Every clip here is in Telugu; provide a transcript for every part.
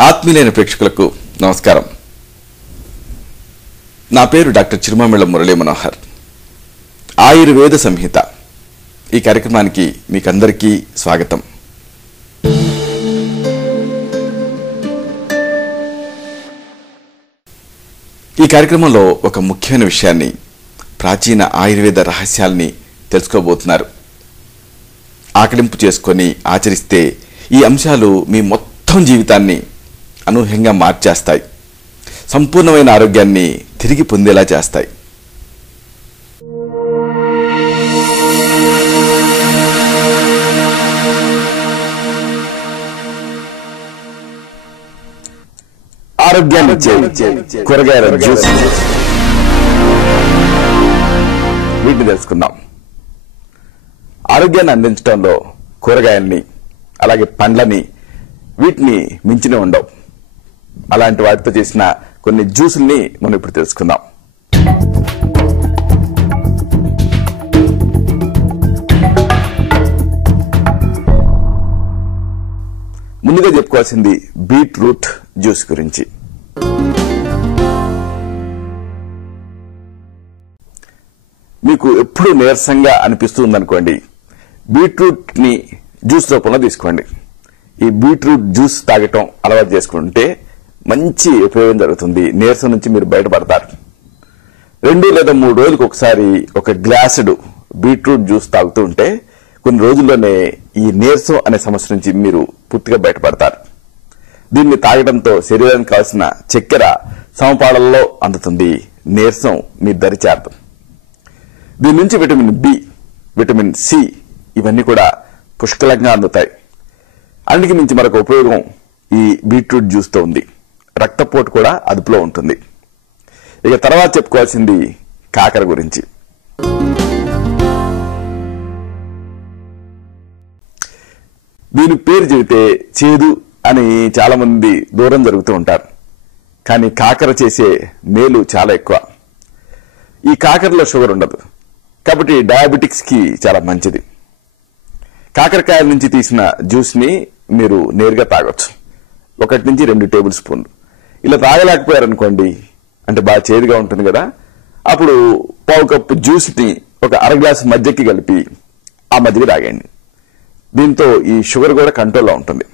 ఆత్మీయులైన ప్రేక్షకులకు నమస్కారం. నా పేరు డాక్టర్ చిరుమామిళ్ళ మురళీ మనోహర్. ఆయుర్వేద సంహిత. ఈ కార్యక్రమానికి మీకందరికీ స్వాగతం. ఈ కార్యక్రమంలో ఒక ముఖ్యమైన విషయాన్ని ప్రాచీన ఆయుర్వేద రహస్యాల్ని తెలుసుకోబోతున్నారు. ఆకలింపు చేసుకొని ఆచరిస్తే ఈ అంశాలు మీ మొత్తం జీవితాన్ని అనూహ్యంగా మార్చేస్తాయి. సంపూర్ణమైన ఆరోగ్యాన్ని తిరిగి పొందేలా చేస్తాయి. ఆరోగ్యాన్ని ఇచ్చే కూరగాయల జ్యూస్. వీటిని తెలుసుకుందాం. ఆరోగ్యాన్ని అందించడంలో కూరగాయల్ని అలాగే పండ్లని వీటిని మించిన ఉండవు. అలాంటి వాటితో చేసిన కొన్ని జ్యూసుల్ని మనం ఇప్పుడు తెలుసుకుందాం. ముందుగా చెప్పుకోవాల్సింది బీట్రూట్ జ్యూస్ గురించి. మీకు ఎప్పుడు నీరసంగా అనిపిస్తుంది అనుకోండి బీట్రూట్ని జ్యూస్ రూపంలో తీసుకోండి. ఈ బీట్రూట్ జ్యూస్ తాగటం అలవాటు చేసుకుంటే మంచి ఉపయోగం జరుగుతుంది. నీరసం నుంచి మీరు బయటపడతారు. రెండు లేదా మూడు రోజులకు ఒకసారి ఒక గ్లాసుడు బీట్రూట్ జ్యూస్ తాగుతూ ఉంటే కొన్ని రోజుల్లోనే ఈ నీరసం అనే సమస్య నుంచి మీరు పూర్తిగా బయటపడతారు. దీన్ని తాగడంతో శరీరానికి కావాల్సిన చక్కెర సమపాళల్లో అందుతుంది. నీరసం మీ దరిచేరదు దీని నుంచి విటమిన్ బి విటమిన్ సి ఇవన్నీ కూడా పుష్కలంగా అందుతాయి. అన్నిటికి మించి మరొక ఉపయోగం ఈ బీట్రూట్ జ్యూస్తో ఉంది. రక్తపోటు కూడా అదుపులో ఉంటుంది. ఇక తర్వాత చెప్పుకోవాల్సింది కాకర గురించి. దీని పేరు చెబితే చేదు అని చాలామంది దూరం జరుగుతూ ఉంటారు. కానీ కాకర చేసే మేలు చాలా ఎక్కువ. ఈ కాకరలో షుగర్ ఉండదు. కాబట్టి డయాబెటిక్స్కి చాలా మంచిది. కాకరకాయల నుంచి తీసిన జ్యూస్ని మీరు నేరుగా తాగొచ్చు. ఒకటి నుంచి రెండు టేబుల్ స్పూన్లు. ఇలా తాగలేకపోయారనుకోండి అంటే బాగా చేదుగా ఉంటుంది కదా అప్పుడు పావు కప్పు జ్యూస్ని ఒక అర గ్లాసు మజ్జిగకి కలిపి ఆ మజ్జిగ తాగండి దీంతో ఈ షుగర్ కూడా కంట్రోల్లో ఉంటుంది.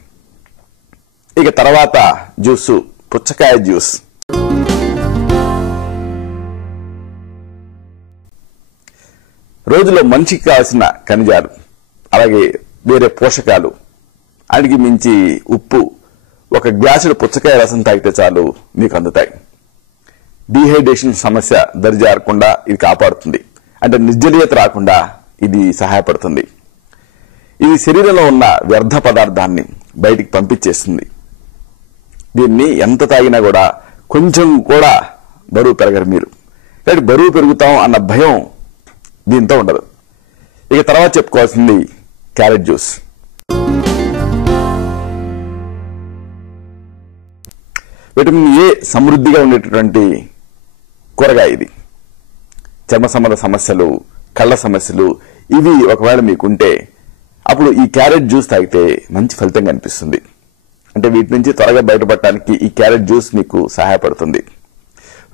ఇక తర్వాత జ్యూస్ పుచ్చకాయ జ్యూస్ రోజులో మనిషికి కావాల్సిన ఖనిజాలు అలాగే వేరే పోషకాలు అడిగి మించి ఉప్పు ఒక గ్లాసుడు పుచ్చకాయ రసం తాగితే చాలు మీకు అందుతాయి. డీహైడ్రేషన్ సమస్య దరిజారకుండా ఇది కాపాడుతుంది. అంటే నిర్జలీయత రాకుండా ఇది సహాయపడుతుంది. ఇది శరీరంలో ఉన్న వ్యర్థ పదార్థాన్ని బయటికి పంపించేస్తుంది. దీన్ని ఎంత తాగినా కూడా కొంచెం కూడా బరువు పెరగరు మీరు. కాబట్టి బరువు పెరుగుతాం అన్న భయం దీంతో ఉండదు. ఇక తర్వాత చెప్పుకోవాల్సింది క్యారెట్ జ్యూస్. విటమిన్ ఏ సమృద్ధిగా ఉండేటటువంటి కూరగాయ ఇది. చర్మ సంబంధ సమస్యలు కళ్ళ సమస్యలు ఇవి ఒకవేళ మీకుంటే అప్పుడు ఈ క్యారెట్ జ్యూస్ తాగితే మంచి ఫలితం కనిపిస్తుంది అంటే వీటి నుంచి త్వరగా బయటపడటానికి ఈ క్యారెట్ జ్యూస్ మీకు సహాయపడుతుంది.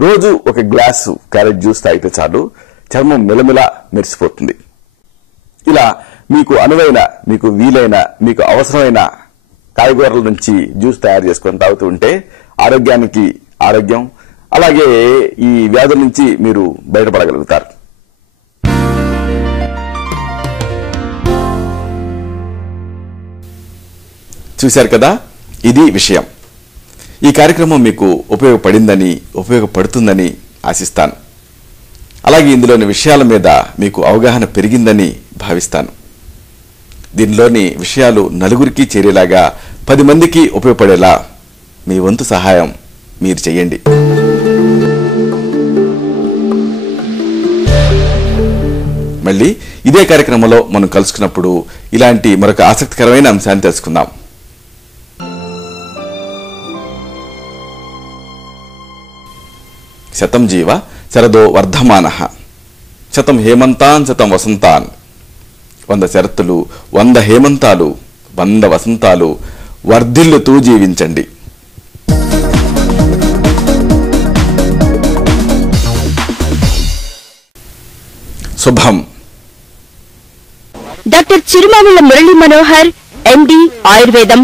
రోజు ఒక గ్లాసు క్యారెట్ జ్యూస్ తాగితే చాలు చర్మం మిలమిల మెరిసిపోతుంది. ఇలా మీకు అనువైన మీకు వీలైన మీకు అవసరమైన కాయగూరల నుంచి జ్యూస్ తయారు చేసుకొని తాగుతూ ఉంటే ఆరోగ్యానికి ఆరోగ్యం. అలాగే ఈ వ్యాధుల నుంచి మీరు బయటపడగలుగుతారు. చూశారు కదా? ఇది విషయం. ఈ కార్యక్రమం మీకు ఉపయోగపడిందని ఉపయోగపడుతుందని ఆశిస్తాను. అలాగే ఇందులోని విషయాల మీద మీకు అవగాహన పెరిగిందని భావిస్తాను. దీనిలోని విషయాలు నలుగురికి చేరేలాగా పది మందికి ఉపయోగపడేలా మీ వంతు సహాయం మీరు చేయండి మళ్ళీ ఇదే కార్యక్రమంలో మనం కలుసుకున్నప్పుడు ఇలాంటి మరొక ఆసక్తికరమైన అంశాన్ని తెలుసుకుందాం. శతం జీవ శరదో వర్ధమాన. శతం హేమంతాన్ శతం వసంతాన్. వంద శరత్తులు వంద హేమంతాలు వంద వసంతాలు వర్ధిల్లుతూ జీవించండి. శుభం. Doctor Chirumamilla Murali Manohar MD Ayurvedam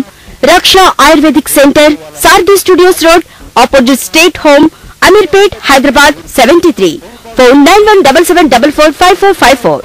Raksha Ayurvedic centre Sarathi studios road opposite state home Ameerpet Hyderabad seventy three. Phone nine one double seven double four five four five four.